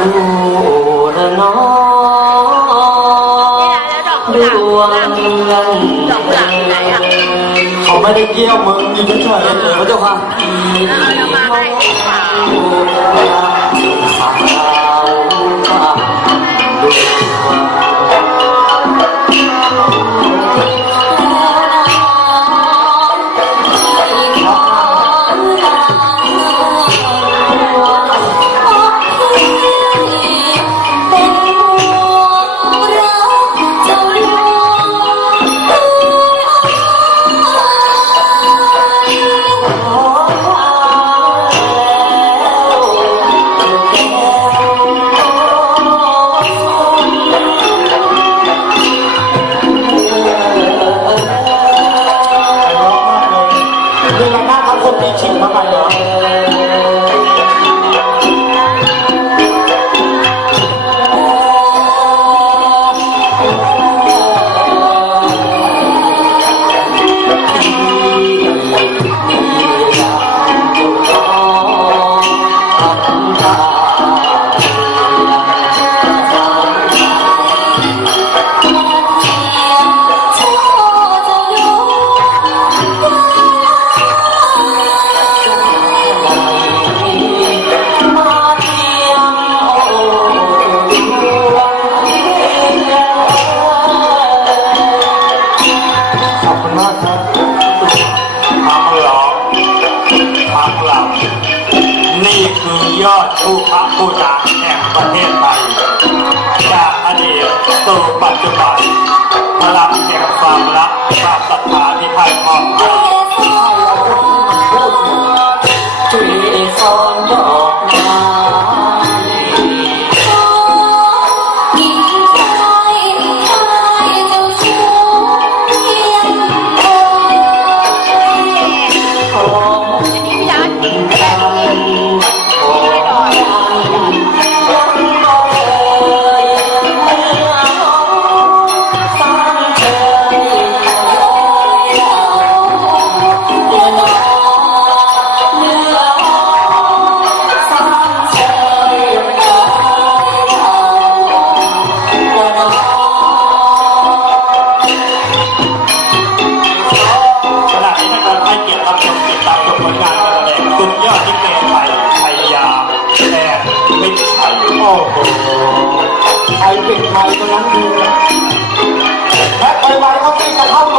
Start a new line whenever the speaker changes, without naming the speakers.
ระนอ
นี่นะแล้วดอกกุหลาบกุหลาบดอกกุหลาบอยู่ไหนอะ
เขาไม่ได้เกี่ยวมึงอยู่เฉยๆพระเจ้าค่ะ
ยอดผู้พักผู้จาแห่งประเทศไทย จากอดีตสู่ปัจจุบันพลังแห่งความรักความศรัทธาที่ท่านมอบให้ ผลงานการแสดงสุดยอดที่เกไทยชัยยาแอนมิตรไทย
โอ้โหไทยเป็นไทยตรงนั้นดีนะและไปไม่จะเข้า